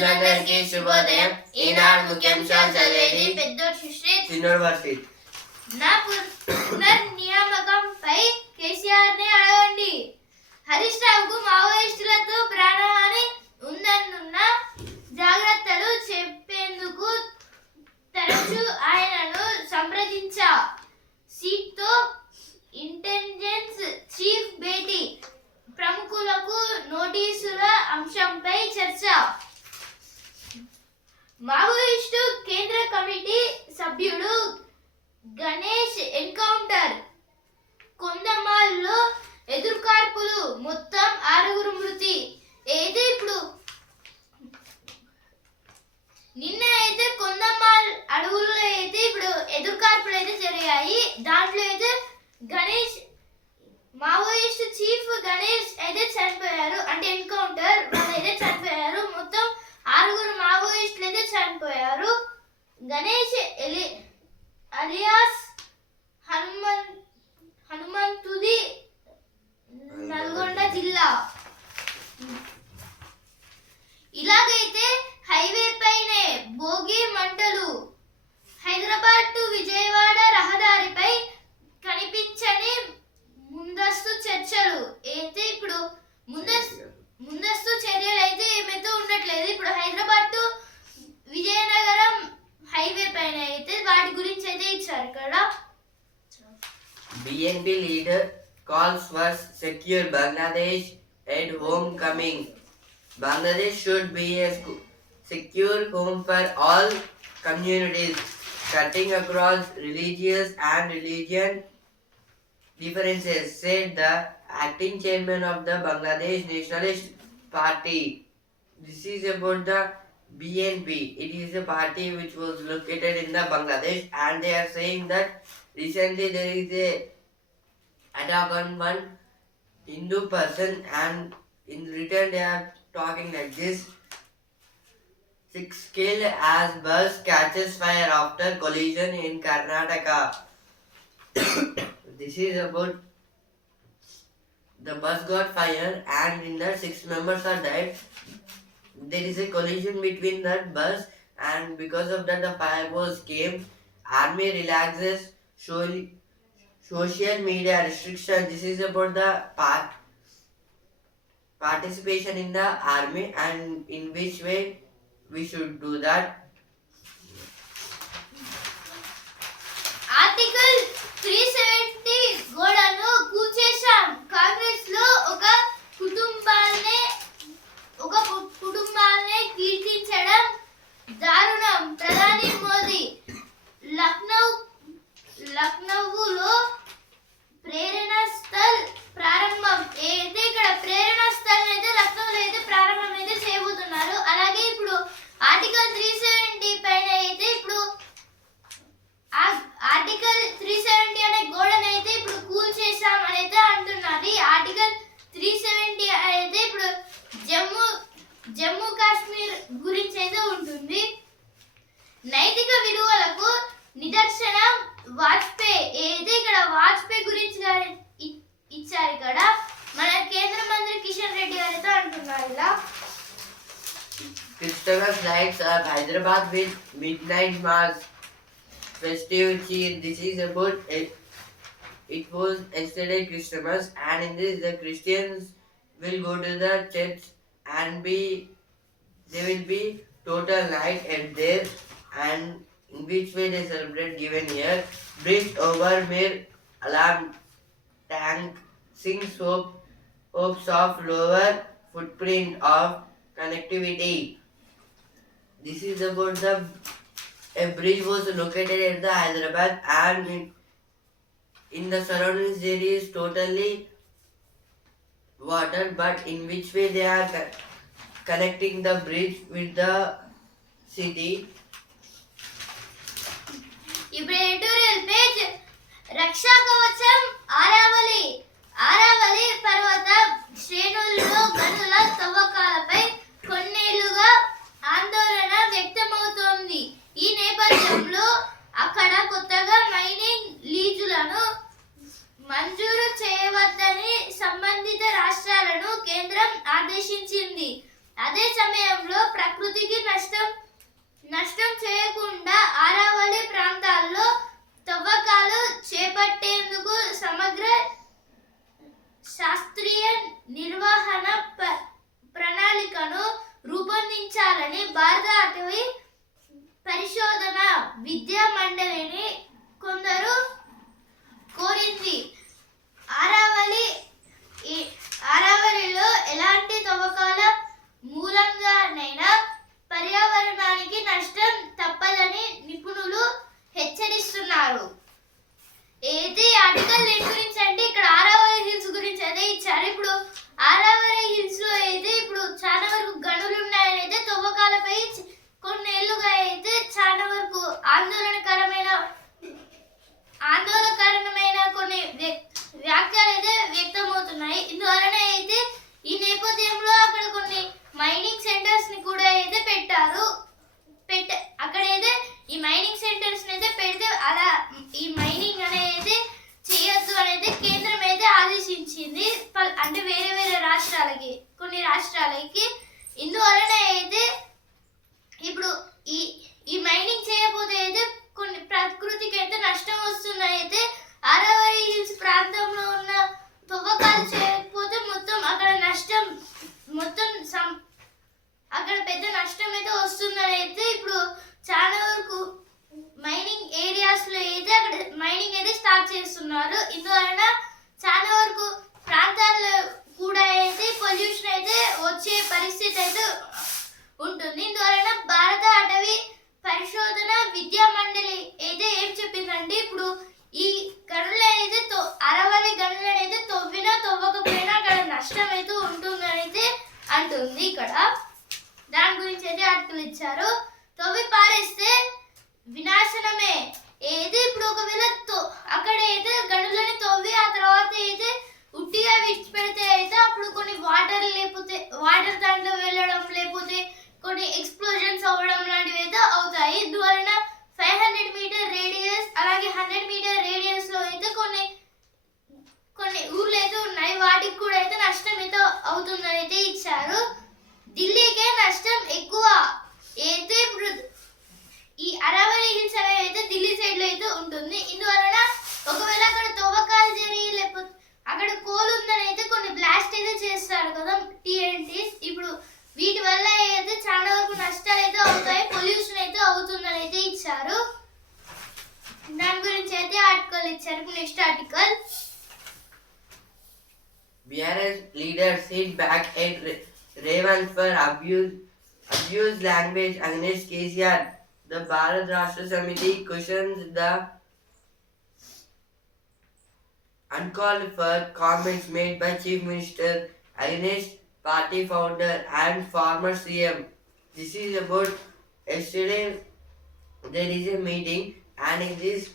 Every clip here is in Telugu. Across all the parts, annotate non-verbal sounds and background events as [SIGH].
మిత్రులందరికీ శుభోదయం ఈనాడు ముఖ్యాంశాలు చదివేది పెద్దోడు సుశ్రీత్ చిన్నోడు వర్షిత్ నా పునర్నియామకంపై కేసీఆర్ని అడగండి హరీష్ రావుకు మావోయిస్టులతో ప్రాణహాని ఉందన్న జాగ్రత్తలు చెప్పేందుకు తరచూ ఆయనను సంప్రదించా సీట్తో ఇంటెలిజెన్స్ చీఫ్ భేటీ ప్రముఖులకు నోటీసుల అంశంపై చర్చ మావోయిస్టు కేంద్ర కమిటీ సభ్యుడు గణేష్ ఎన్కౌంటర్. కొందమాల్లో ఎదురుకార్పులు మొత్తం ఆరుగురు మృతి. ఏదో ఇప్పుడు నిన్న అయితే కొందమాల్ అడవుల్లో అయితే ఇప్పుడు ఎదురుకార్పులు అయితే జరిగాయి. దాంట్లో అయితే గణేష్ మావోయిస్ట్ చీఫ్ గణేష్ అయితే చనిపోయారు. అంటే ఎన్కౌంటర్ వాళ్ళు అయితే చనిపోయారు. మొత్తం మావోయిస్టులు అయితే చనిపోయారు. గణేష్ ఎలి అలియాస్ హనుమన్ హనుమంతుది నల్గొండ జిల్లా. ఇలాగైతే హైవే పైనే భోగి మంటలు హైదరాబాద్ టు విజయవాడ రహదారిపై కనిపించని ముందస్తు చర్చలు. అయితే ఇప్పుడు ముందస్తు ముందస్తు చర్యలు అయితే ఏమైతే ఉండట్లేదు ఇప్పుడు హైదరాబాద్ టు విజయనగరం హైవే పైన అయితే వాటి గురించి అయితే ఇచ్చారు ఇక్కడ B N P leader calls for secure Bangladesh and home coming Bangladesh should be a secure home for all communities, cutting across religious and religion differences, said the acting chairman of the Bangladesh Nationalist Party. This is about the BNP. It is a party which was located in the Bangladesh, and they are saying that recently there is a attack on one Hindu person, and in return they are talking like this. Six killed as bus catches fire after collision in Karnataka. [COUGHS] this is about the bus got fire and in that six members are died. There is a collision between that bus and because of that the fire was came. Army relaxes social media restriction. This is about the part participation in the army and in which way we should do that. Article 370 గోడను కూల్చేశాం. కాంగ్రెస్లో ఒక కుటుంబాన్ని ఒక కుటుంబాన్ని కీర్తించడం దారుణం. Mass festive. This is about it. It was yesterday Christmas, and in this the Christians will go to the church and be there will be total night at there and in which way they celebrate given here. Bridge over mere alarm tank sings hope hopes of lower footprint of connectivity. This is about the a bridge was located at the Hyderabad and in, in the surroundings there is totally water but in which way they are co- connecting the bridge with the city రాష్ట్రాలకి. ఇందువలన అయితే ఇప్పుడు ఈ ఈ మైనింగ్ చేయకపోతే అయితే కొన్ని ప్రకృతికి అయితే నష్టం వస్తుంది అయితే అరవై హిల్స్ ప్రాంతంలో ఉన్న తవ్వకాలు చేయకపోతే మొత్తం అక్కడ నష్టం మొత్తం సం అక్కడ పెద్ద నష్టం అయితే వస్తుందని అయితే ఇప్పుడు చాలా వరకు మైనింగ్ ఏరియాస్లో అయితే అక్కడ మైనింగ్ అయితే స్టార్ట్ చేస్తున్నారు. ఇందువలన చాలా వరకు ప్రాంతాల్లో కూడా అయితే పొల్యూషన్ అయితే వచ్చే పరిస్థితి అయితే ఉంటుంది. ఇందువలన భారత అటవీ పరిశోధన విద్యా మండలి అయితే ఏం చెప్పిందంటే ఇప్పుడు abuse, abuse language against KCR. The Bharat Rashtra Samiti questions the uncalled for comments made by Chief Minister against party founder and former CM. This is about yesterday there is a meeting and in this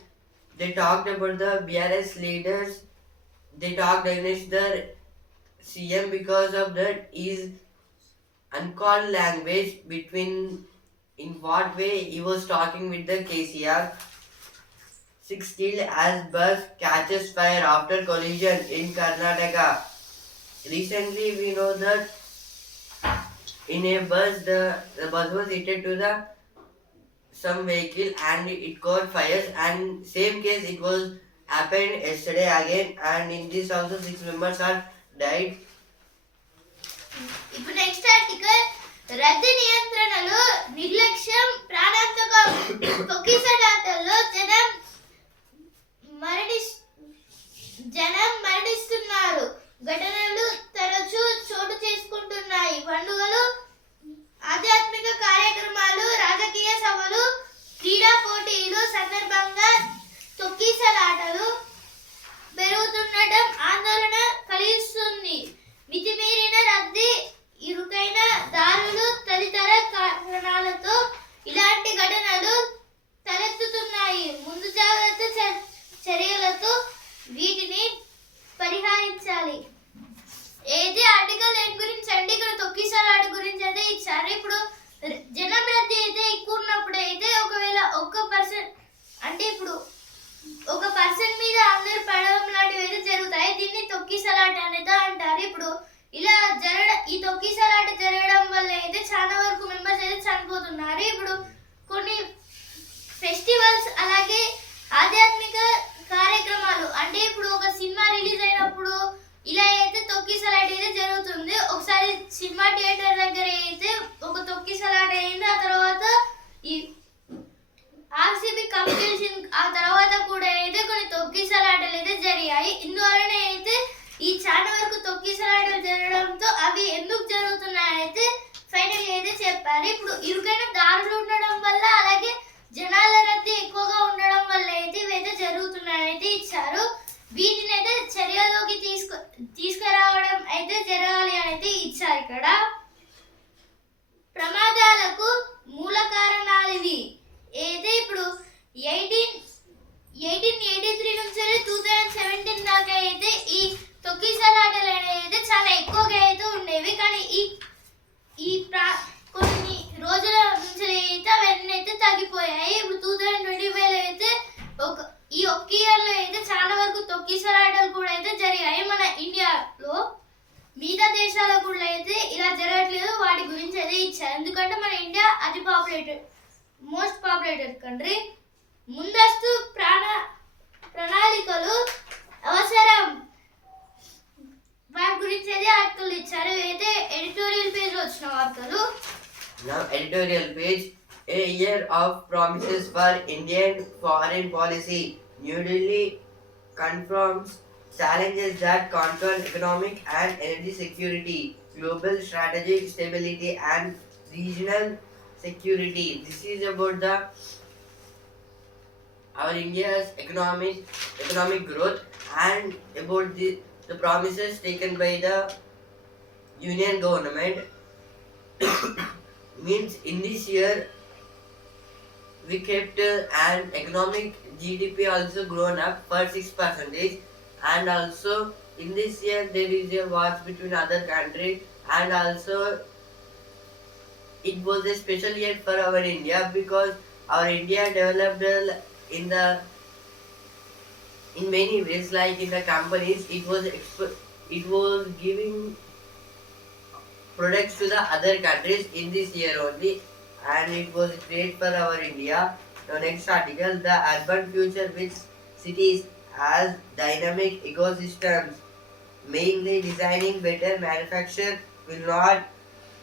they talked about the BRS leaders they talked against the CM because of that is uncalled language between in what way he was talking with the KCR. Six killed as bus catches fire after collision in Karnataka. Recently we know that in a bus the, the bus was hit to the some vehicle and it caught fires and same case it was happened yesterday again and in this also six members are died ఇప్పుడు నెక్స్ట్ ఆర్టికల్ రద్దు నియంత్రణలో నిర్లక్ష్యం ప్రాణాంతకం తొక్కిసలాటల్లో జనం మరణి జనం మరణిస్తున్నారు. ఘటన ఇలా జరగడం ఈ తొక్కిసలాట జరగడం వల్ల అయితే చాలా వరకు మెంబర్స్ అయితే చనిపోతున్నారు. ఇప్పుడు కొన్ని ఫెస్టివల్స్ అలాగే ఆధ్యాత్మిక కార్యక్రమాలు అంటే ఇప్పుడు ఒక సినిమా రిలీజ్ అయినప్పుడు ఇలా అయితే తొక్కిసలాట అయితే జరుగుతుంది. ఒకసారి సినిమా థియేటర్ దగ్గర అయితే ఒక తొక్కిసలాట అయింది. ఆ తర్వాత ఈ ఆర్సీబీ కప్ ఆ తర్వాత కూడా అయితే కొన్ని తొక్కిసలాటలు అయితే జరిగాయి. ఇందువలన అయితే ఈ చాలా వరకు తొక్కిసలాటలు జరగడంతో అవి ఎందుకు జరుగుతున్నాయైతే ఫైనల్ అయితే చెప్పారు. ఇప్పుడు ఇరుకైన దారులు ఉండడం వల్ల అలాగే జనాల రద్దీ ఎక్కువగా ఉండడం వల్ల అయితే ఇవైతే జరుగుతున్నాయైతే ఇచ్చారు. వీటిని అయితే చర్యలోకి తీసుకు తీసుకురావడం అయితే జరగాలి అని అయితే ఇచ్చారు ఇక్కడ. ప్రమాదాలకు మూల కారణాలు ఇవి అయితే ఇప్పుడు ఎయిటీన్ ఎయిటీన్ ఎయిటీ త్రీ నుంచి టూ థౌజండ్ సెవెంటీన్ దాకా అయితే ఈ తొక్కిసలాటలు అనేది అయితే చాలా ఎక్కువగా అయితే ఉండేవి. కానీ ఈ ఈ ప్రా కొన్ని రోజుల నుంచి అయితే అవన్నీ అయితే తగ్గిపోయాయి. ఇప్పుడు టూ థౌజండ్ ట్వంటీ ఫైవ్లో అయితే ఒక ఈ ఒక్క ఇయర్లో అయితే చాలా వరకు తొక్కిసలాటలు కూడా అయితే జరిగాయి. మన ఇండియాలో మిగతా దేశాల కూడా అయితే ఇలా జరగట్లేదు. వాటి గురించి అదే ఇచ్చారు. ఎందుకంటే మన ఇండియా అతి పాపులేటెడ్ మోస్ట్ పాపులేటెడ్ కంట్రీ. ముందస్తు ప్రాణ ప్రణాళికలు అవసరం వాటి ఆర్టికల్ ఇచ్చారు అయితే ఎడిటోరియల్ పేజ్ వచ్చిన వార్తలు Now, editorial page A year of promises for Indian foreign policy. New Delhi confirms challenges that confront economic and energy security, global strategic stability, and regional security. This is about the our India's economic economic growth and about the, the promises taken by the union government [COUGHS] means in this year we kept uh, an economic GDP also grown up for six percentage. And also in this year there is a war between other country and also it was a special year for our India because our India developed uh, in the in many ways like in the companies it was it was giving products to the other countries in this year only and it was great for our India. The next article the urban future with cities as dynamic ecosystems mainly designing better manufacture will not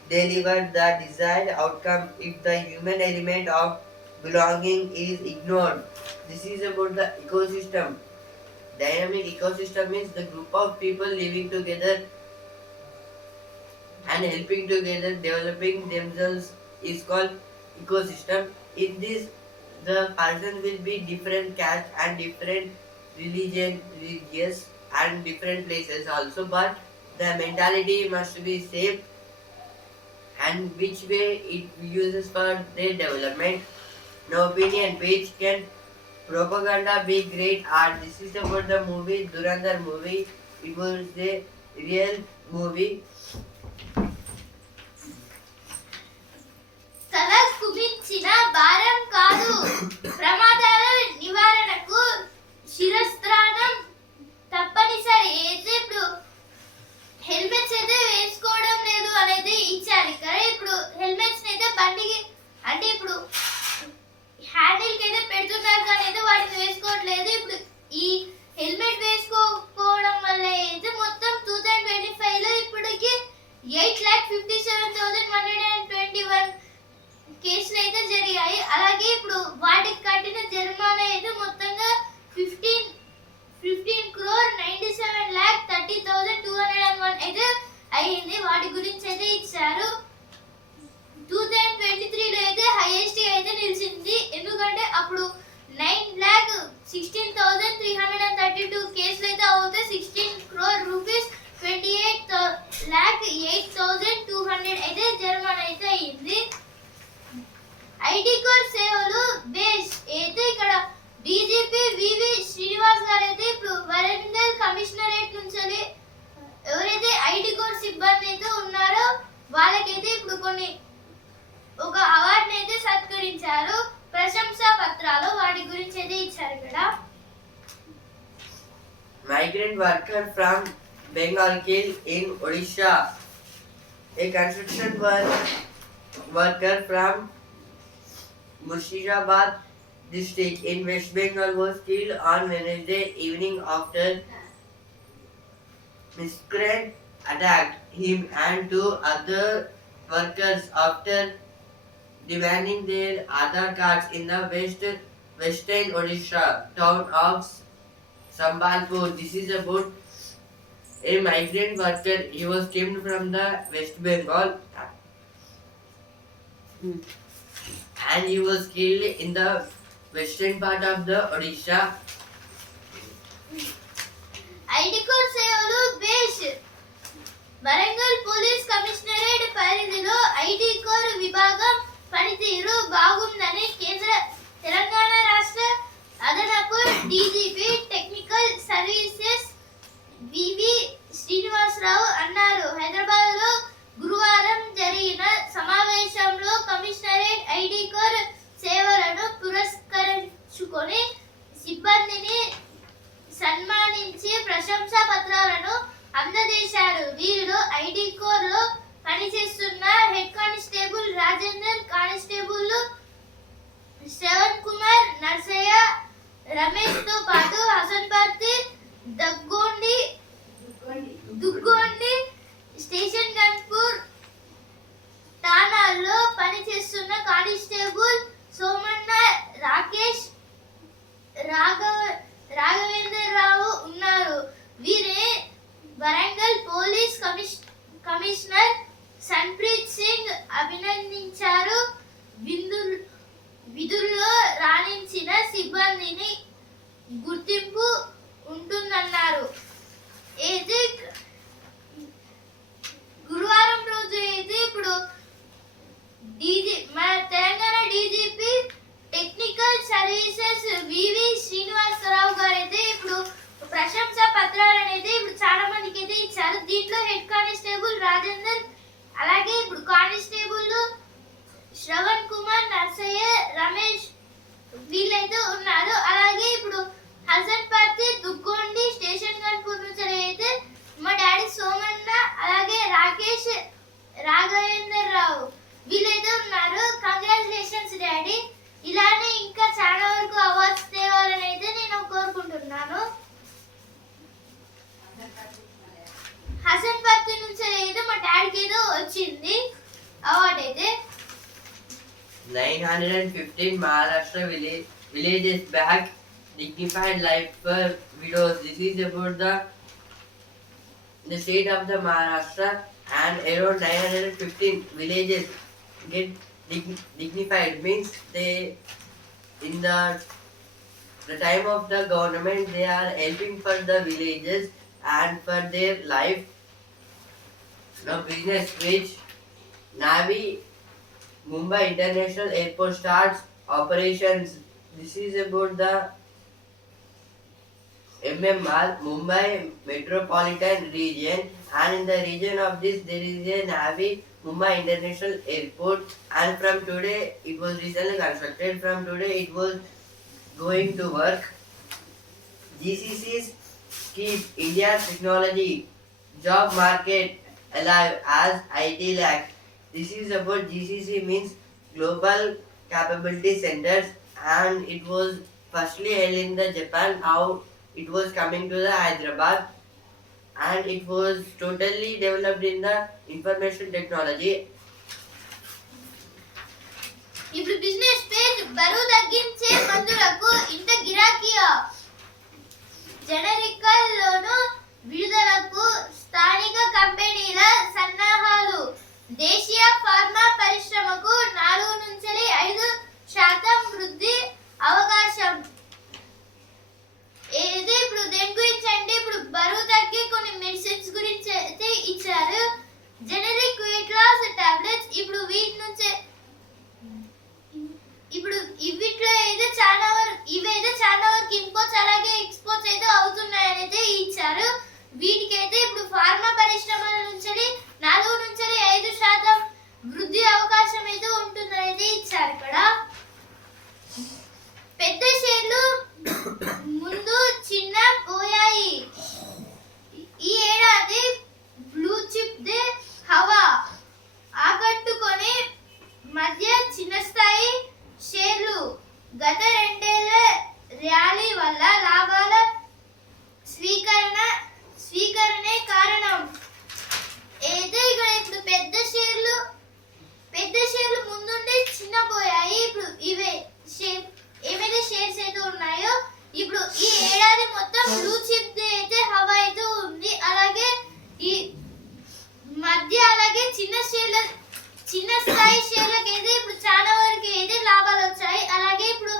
deliver the desired outcome if the human element of belonging is ignored. This is about the ecosystem. Dynamic ecosystem is the group of people living together and helping together developing themselves is called ecosystem. In this the person will be different caste and different religion religious and different places also but the mentality must be same and which way it uses for their development. No opinion which can propaganda be great art this is about the movie durandar movie. It was the real movie. తల కుమించిన భారం కాదు. ప్రమాదాల నివారణకు శిరస్త్రాణం తప్పనిసరి. అయితే ఇప్పుడు హెల్మెట్స్ అయితే వేసుకోవడం లేదు అనేది ఇచ్చారు. ఇక్కడ ఇప్పుడు హెల్మెట్స్ అయితే బండికి అంటే ఇప్పుడు హ్యాండిల్కి అయితే పెడుతున్నారు కానీ అయితే వాటిని వేసుకోవట్లేదు. ఇప్పుడు ఈ హెల్మెట్ వేసుకోకపోవడం వల్ల అయితే మొత్తం టూ థౌసండ్ ట్వంటీ ఫైవ్లో ఇప్పటికి eight lakh fifty seven thousand one hundred and twenty one కేసులు అయితే జరిగాయి. అలాగే ఇప్పుడు వాటికి కట్టిన జరిమానా అయితే మొత్తంగా fifteen fifteen crore ninety seven lakh thirty thousand two hundred and one అయితే అయ్యింది వాటి గురించి అయితే ఇచ్చారు. టూ థౌజండ్ ట్వంటీ త్రీలో అయితే హైయెస్ట్ అయితే నిలిచింది. ఎందుకంటే అప్పుడు nine lakh sixteen thousand three hundred and thirty two కేసులు అయితే అవుతే sixteen crore rupees twenty eight lakh eight thousand two hundred Killed in Odisha. A construction work, worker from Murshidabad district in West Bengal was killed on Wednesday evening after miscreant attacked him and two other workers after demanding their Aadhaar cards in the west western Odisha town of Sambalpur. This is about a migrant worker. He was came from the West Bengal and he was killed in the western part of the Odisha. IT core సేవలు బేస్ వరంగల్ పోలీస్ కమిషనరేట్ పరిధిలో ఐటీ కోర్ విభాగం పనితీరు బాగుందని కేంద్ర తెలంగాణ రాష్ట్ర అదనపు DGP technical services V V Srinivasarao అన్నారు. హైదరాబాద్లో గురువారం జరిగిన సమావేశంలో కమిషనరేట్ ఐడి కోర్ సేవలను పురస్కరించుకొని సిబ్బందిని సన్మానించి ప్రశంసా పత్రాలను అందజేశారు. వీరిలో ఐడి కోర్లో పనిచేస్తున్న head constable Rajender constable Shravan Kumar Narsaiah రమేష్తో పాటు హసన్పర్తి దగ్గోండి దగ్గు స్టేషన్ గన్పూర్ ఠాణాల్లో పనిచేస్తున్న కానిస్టేబుల్ సోమన్న రాకేష్ రాఘవ రాఘవేంద్రరావు ఉన్నారు. వీరే వరంగల్ పోలీస్ కమిష్ కమిషనర్ సన్ప్రీత్ సింగ్ అభినందించారు. విందు విధుల్లో రాణించిన సిబ్బందిని 915 Maharashtra village, villages back dignified life for widows. This is about the the state of the Maharashtra and around 915 villages get dig- dignified means they in the the time of the government they are helping for the villages and for their life the business which Navi Mumbai International Airport starts operations. This is about the MMR Mumbai Metropolitan Region, and in the region of this there is a Navi Mumbai International Airport. And from today it was recently constructed. From today it was going to work. GCCs keep India's technology job market alive as IT lack. This is about GCC means Global Capability Centers and it was firstly held in the Japan how it was coming to the Hyderabad and it was totally developed in the information technology. If business page పెద్ద షేర్లు ముందు చిన్న పోయాయి. ఈ ఏడాది బ్లూ చిప్ దే హవా ఆకట్టుకొని మధ్య చిన్న స్థాయి షేర్లు. గత రెండేళ్ళ ర్యాలీ వల్ల ರೂಚಿದ್ದೇತೆ ಹವೈದು ಉಂದಿ ಅಲಗೆ ಈ మధ్య అలాగే చిన్న షేర్ల చిన్న స్థాయి షేర్లకు అయితే ఇప్పుడు చాలా వరకు అయితే లాభాలు వచ్చాయి అలాగే ఇప్పుడు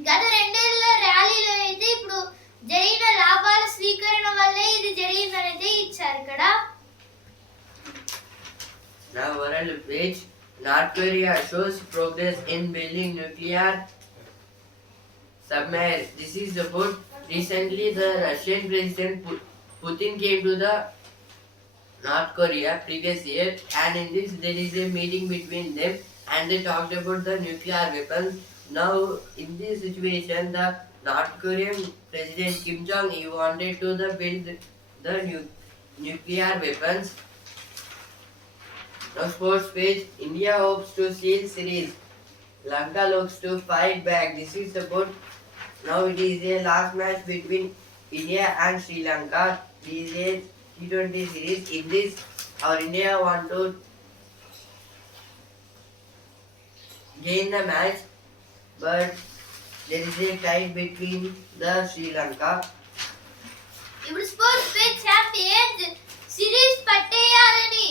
గత రెండేళ్ల ర్యాలీలో అయితే ఇప్పుడు జరిగిన లాభాల స్వీకరణ వల్లే ఇది జరిగిందని అయితే ఇచ్చారు ఇక్కడ Now world which North Korea shows progress in building nuclear submarines. This is the good recently the Russian President Putin came to the North Korea previous year and in this there is a meeting between them and they talked about the nuclear weapons. Now in this situation the North Korean President Kim Jong he wanted to the build the nu- nuclear weapons. Now sports page India hopes to seal series. Lanka looks to fight back. This is about now it is a last match between India and Sri Lanka. This is a T20 series. In this, our India want to gain the match, but there is a tie between the Sri Lanka. ఇప్పుడు స్పోర్ట్స్ పేజ్ ఛాంపియన్స్ సిరీస్ పట్టేయాలని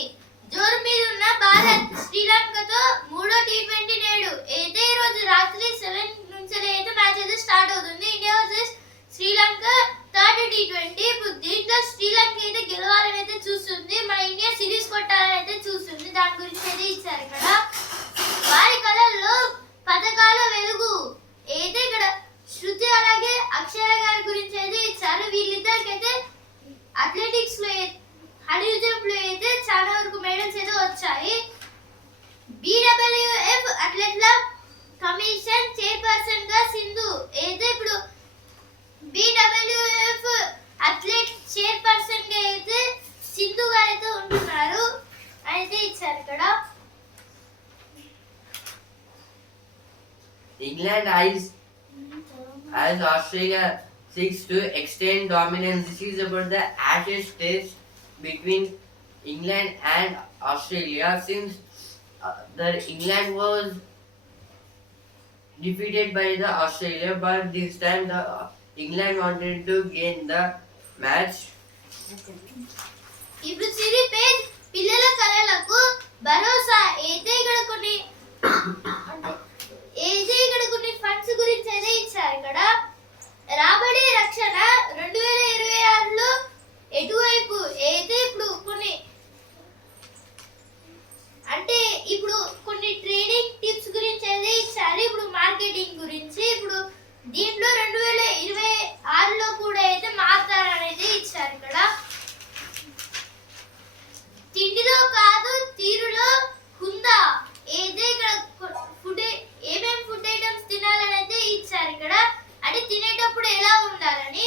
జోరు మీద ఉన్న భారత్ శ్రీలంకతో మూడో టీ ట్వంటీ నేడు అయితే ఈ రోజు రాత్రి సెవెన్ నుంచి అయితే మ్యాచ్ అయితే స్టార్ట్ అవుతుంది. India versus Sri Lanka. Third T twenty ఇప్పుడు దీంట్లో శ్రీలంక అయితే గెలవాలని అయితే చూస్తుంది. మన ఇండియా సిరీస్ కొట్టాలని అయితే చూస్తుంది. దాని గురించి అయితే ఇచ్చారు ఇక్కడ. వారి కళల్లో పథకాల వెలుగు అయితే ఇక్కడ శృతి అలాగే అక్షర గారి గురించి అయితే ఇచ్చారు. వీళ్ళిద్దరికి అయితే అథ్లెటిక్స్లో హడిల్ జంప్లో అయితే చాలా వరకు మెడల్స్ అయితే వచ్చాయి. బీడబ్ల్యూఎఫ్ అథ్లెట్ల కమిషన్ చైర్పర్సన్ గా సింధు అయితే ఇప్పుడు బీడబ్ల్యూఎఫ్ అథ్లెట్ చైర్పర్సన్గా అయితే సింధు గారు అయితే ఉంటున్నారు అయితే ఇచ్చారు ఇక్కడ England eyes as Australia seeks to extend dominance. This is about the Ashes test between England and Australia. Since uh, the England was defeated by the Australia, but this time the England wanted to gain the match. ఇప్పుడు సిరి పేజ్ పిల్లల కళలకు భరోసా అయితే ఇక్కడ కొన్ని అయితే ఇక్కడ కొన్ని ఫండ్స్ గురించి అయితే ఇచ్చారు ఇక్కడ రాబడి రక్షణ రెండు వేల ఇరవై ఆరులో ఎటువైపు అయితే ఇప్పుడు కొన్ని అంటే ఇప్పుడు కొన్ని ట్రేడింగ్ టిప్స్ గురించి అయితే ఇచ్చారు. ఇప్పుడు మార్కెటింగ్ గురించి. ఇప్పుడు దీంట్లో రెండు వేల ఇరవై ఆరులో కూడా అయితే మారుతారనేది ఇచ్చారు ఇక్కడ. తిండిలో కాదు తీరులో ఉందా ఏదే ఇక్కడ ఫుడ్ ఏమేమి ఫుడ్ ఐటమ్స్ తినాలని అయితే ఇచ్చారు ఇక్కడ. అంటే తినేటప్పుడు ఎలా ఉండాలని.